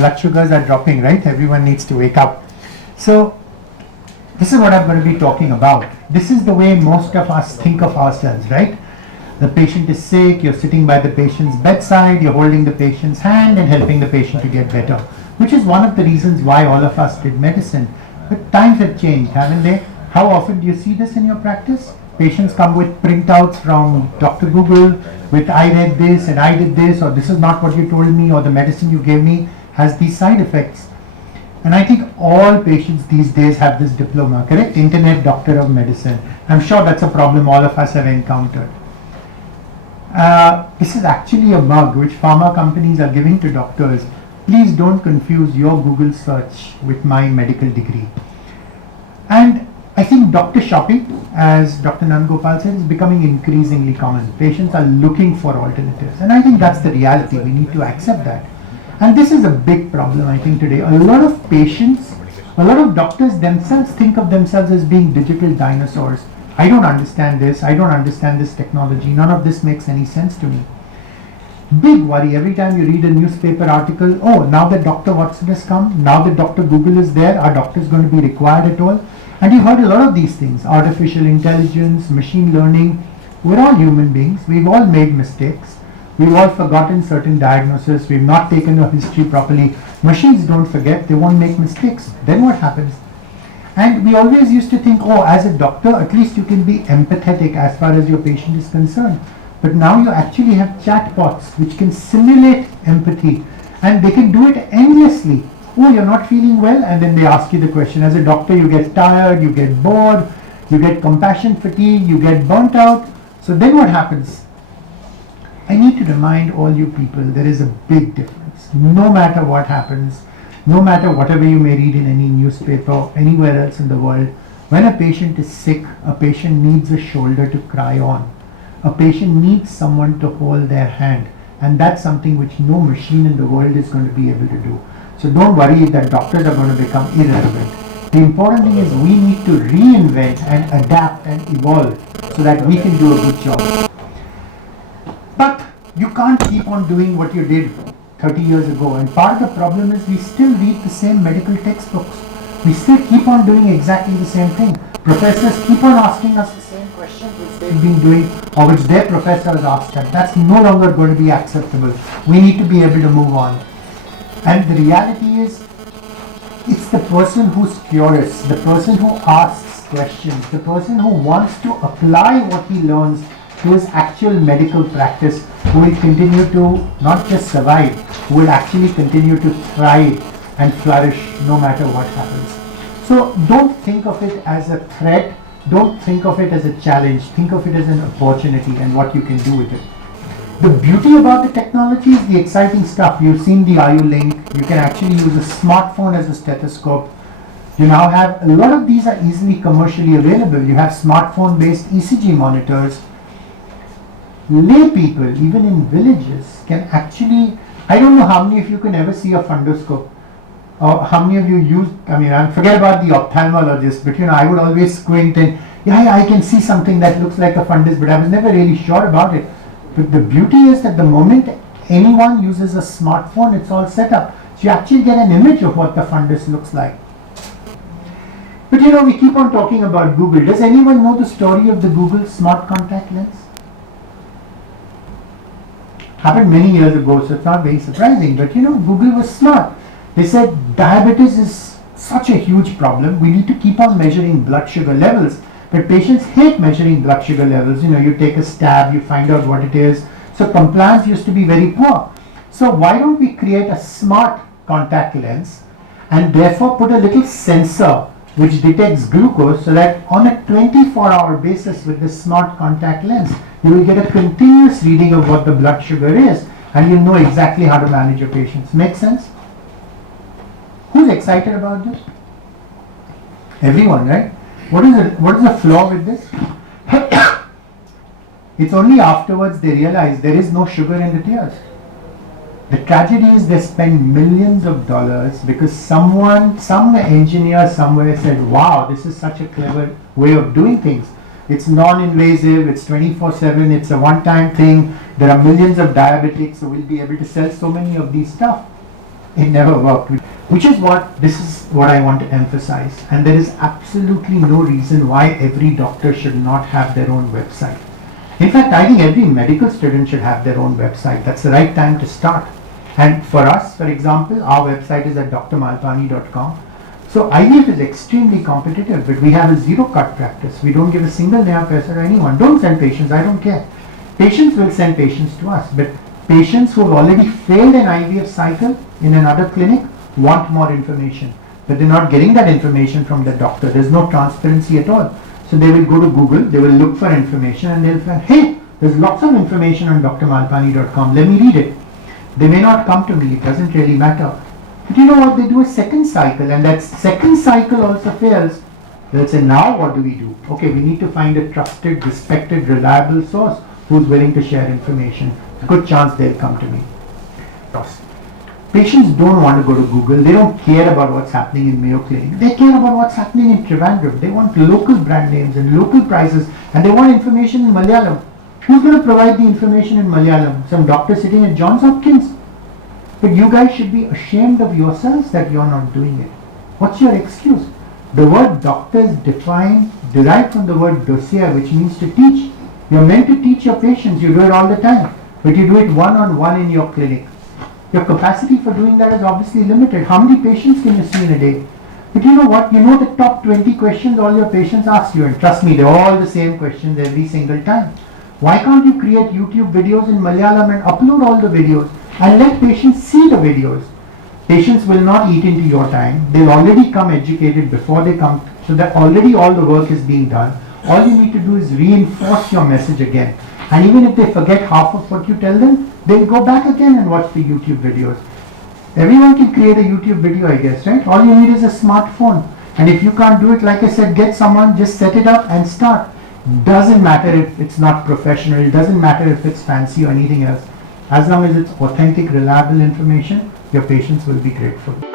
blood sugars are dropping, right? Everyone needs to wake up. So this is what I'm going to be talking about. This is the way most of us think of ourselves, right? The patient is sick, you're sitting by the patient's bedside, you're holding the patient's hand and helping the patient to get better, which is one of the reasons why all of us did medicine. But times have changed, haven't they? How often do you see this in your practice? Patients come with printouts from Dr. Google with I read this and I did this, or this is not what you told me, or the medicine you gave me has these side effects. And I think all patients these days have this diploma, correct? Internet Doctor of Medicine. I'm sure that's a problem all of us have encountered. This is actually a bug which pharma companies are giving to doctors. Please don't confuse your Google search with my medical degree. And I think doctor shopping, as Dr. Nandgopal said, is becoming increasingly common. Patients are looking for alternatives. And I think that's the reality. We need to accept that. And this is a big problem, I think, today. A lot of patients, a lot of doctors themselves think of themselves as being digital dinosaurs. I don't understand this. I don't understand this technology. None of this makes any sense to me. Big worry every time you read a newspaper article. Oh, now that Dr. Watson has come, now that Dr. Google is there, are doctors going to be required at all? And you've heard a lot of these things. Artificial intelligence, machine learning. We're all human beings. We've all made mistakes. We've all forgotten certain diagnoses. We've not taken a history properly. Machines don't forget. They won't make mistakes. Then what happens? And we always used to think, oh, as a doctor, at least you can be empathetic as far as your patient is concerned. But now you actually have chatbots which can simulate empathy, and they can do it endlessly. Oh, you're not feeling well, and then they ask you the question. As a doctor, you get tired, you get bored, you get compassion fatigue, you get burnt out. So then what happens? I need to remind all you people, there is a big difference. No matter what happens, no matter whatever you may read in any newspaper or anywhere else in the world, when a patient is sick, a patient needs a shoulder to cry on. A patient needs someone to hold their hand, and that's something which no machine in the world is going to be able to do. So don't worry that doctors are going to become irrelevant. The important thing is we need to reinvent and adapt and evolve so that we can do a good job. But you can't keep on doing what you did 30 years ago, and part of the problem is we still read the same medical textbooks. We still keep on doing exactly the same thing. Professors keep on asking us the same questions which they've been doing or which their professors asked them. That's no longer going to be acceptable. We need to be able to move on. And the reality is, it's the person who's curious, the person who asks questions, the person who wants to apply what he learns to his actual medical practice, who will continue to not just survive, who will actually continue to thrive and flourish no matter what happens. So don't think of it as a threat, don't think of it as a challenge, think of it as an opportunity and what you can do with it. The beauty about the technology is the exciting stuff. You've seen the IU link, you can actually use a smartphone as a stethoscope. You now have, a lot of these are easily commercially available. You have smartphone based ECG monitors. Lay people, even in villages, can actually, I don't know how many of you can ever see a fundoscope. How many of you use, I forget about the ophthalmologist, but I would always squint and, I can see something that looks like a fundus, but I was never really sure about it. But the beauty is that the moment anyone uses a smartphone, it's all set up. So you actually get an image of what the fundus looks like. But we keep on talking about Google. Does anyone know the story of the Google smart contact lens? Happened many years ago, so it's not very surprising. But Google was smart. They said diabetes is such a huge problem. We need to keep on measuring blood sugar levels. But patients hate measuring blood sugar levels. You take a stab, you find out what it is. So compliance used to be very poor. So why don't we create a smart contact lens and therefore put a little sensor which detects glucose, so that on a 24-hour basis with this smart contact lens, you will get a continuous reading of what the blood sugar is, and you'll know exactly how to manage your patients. Make sense? Who's excited about this? Everyone, right? What is the flaw with this? It's only afterwards they realize there is no sugar in the tears. The tragedy is they spend millions of dollars because some engineer somewhere said, wow, this is such a clever way of doing things. It's non-invasive, it's 24/7, it's a one-time thing. There are millions of diabetics, so we'll be able to sell so many of these stuff. It never worked. Which is this is what I want to emphasize. And there is absolutely no reason why every doctor should not have their own website. In fact, I think every medical student should have their own website. That's the right time to start. And for us, for example, our website is at drmalpani.com. So IVF is extremely competitive, but we have a zero-cut practice. We don't give a single naya paisa to anyone. Don't send patients, I don't care. Patients will send patients to us, but patients who have already failed an IVF cycle in another clinic want more information. But they're not getting that information from the doctor. There's no transparency at all. So they will go to Google, they will look for information, and they'll find, hey, there's lots of information on drmalpani.com, let me read it. They may not come to me, it doesn't really matter. But you know what, they do a second cycle, and that second cycle also fails. They'll say, now what do we do? Okay, we need to find a trusted, respected, reliable source who's willing to share information. Good chance they'll come to me. Patients don't want to go to Google. They don't care about what's happening in Mayo Clinic. They care about what's happening in Trivandrum. They want local brand names and local prices, and they want information in Malayalam. Who's going to provide the information in Malayalam? Some doctor sitting at Johns Hopkins? But you guys should be ashamed of yourselves that you're not doing it. What's your excuse? The word doctor is derived from the word dossier, which means to teach. You're meant to teach your patients. You do it all the time. But you do it one-on-one in your clinic. Your capacity for doing that is obviously limited. How many patients can you see in a day? But you know what? You know the top 20 questions all your patients ask you. And trust me, they're all the same questions every single time. Why can't you create YouTube videos in Malayalam and upload all the videos and let patients see the videos? Patients will not eat into your time. They'll already come educated before they come. So that already all the work is being done. All you need to do is reinforce your message again. And even if they forget half of what you tell them, they'll go back again and watch the YouTube videos. Everyone can create a YouTube video, I guess, right? All you need is a smartphone. And if you can't do it, like I said, get someone, just set it up and start. Doesn't matter if it's not professional, it doesn't matter if it's fancy or anything else. As long as it's authentic, reliable information, your patients will be grateful.